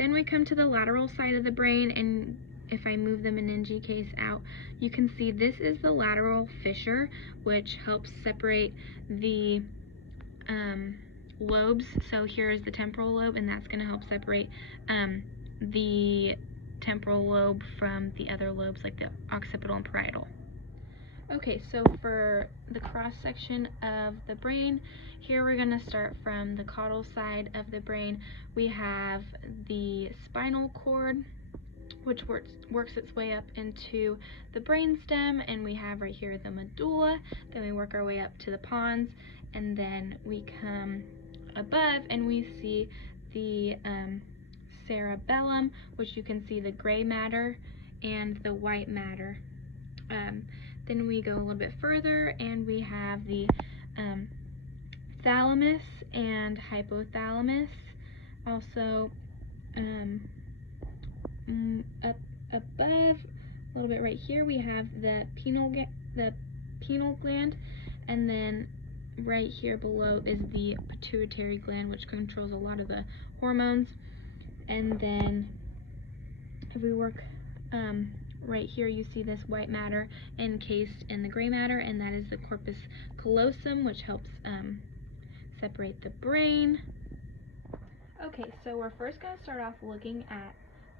Then we come to the lateral side of the brain, and if I move the meninge case out, you can see this is the lateral fissure, which helps separate the lobes. So here is the temporal lobe, and that's going to help separate the temporal lobe from the other lobes, like the occipital and parietal. Okay, so for the cross section of the brain, here we're going to start from the caudal side of the brain. We have the spinal cord, which works its way up into the brainstem, and we have right here the medulla. Then we work our way up to the pons, and then we come above and we see the cerebellum, which you can see the gray matter and the white matter. Then we go a little bit further and we have the thalamus and hypothalamus. Also up above, a little bit right here, we have the pineal gland, and then right here below is the pituitary gland, which controls a lot of the hormones. And then if we work right here, you see this white matter encased in the gray matter, and that is the corpus callosum, which helps separate the brain. Okay, so we're first going to start off looking at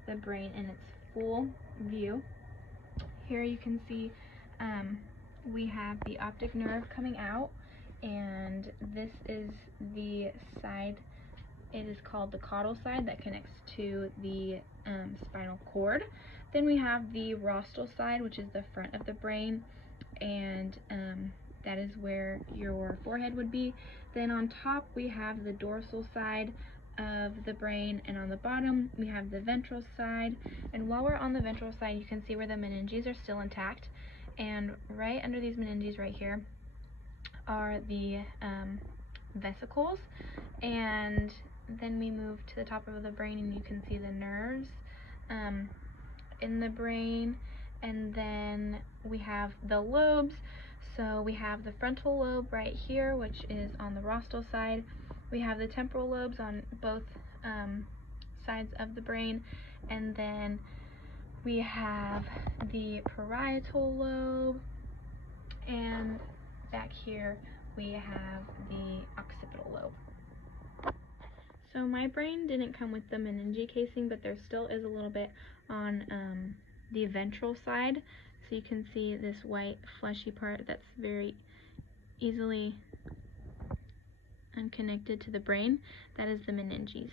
the brain in its full view. Here you can see we have the optic nerve coming out, and this is the side. It is called the caudal side that connects to the spinal cord. Then we have the rostral side, which is the front of the brain, and that is where your forehead would be. Then on top we have the dorsal side of the brain, and on the bottom we have the ventral side. And while we're on the ventral side, you can see where the meninges are still intact, and right under these meninges right here are the vesicles. And then we move to the top of the brain, and you can see the nerves in the brain. And then we have the lobes. So we have the frontal lobe right here, which is on the rostral side. We have the temporal lobes on both sides of the brain, and then we have the parietal lobe, and back here we have the occipital lobe. So my brain didn't come with the meninge casing, but there still is a little bit on the ventral side. So you can see this white fleshy part that's very easily unconnected to the brain. That is the meninges.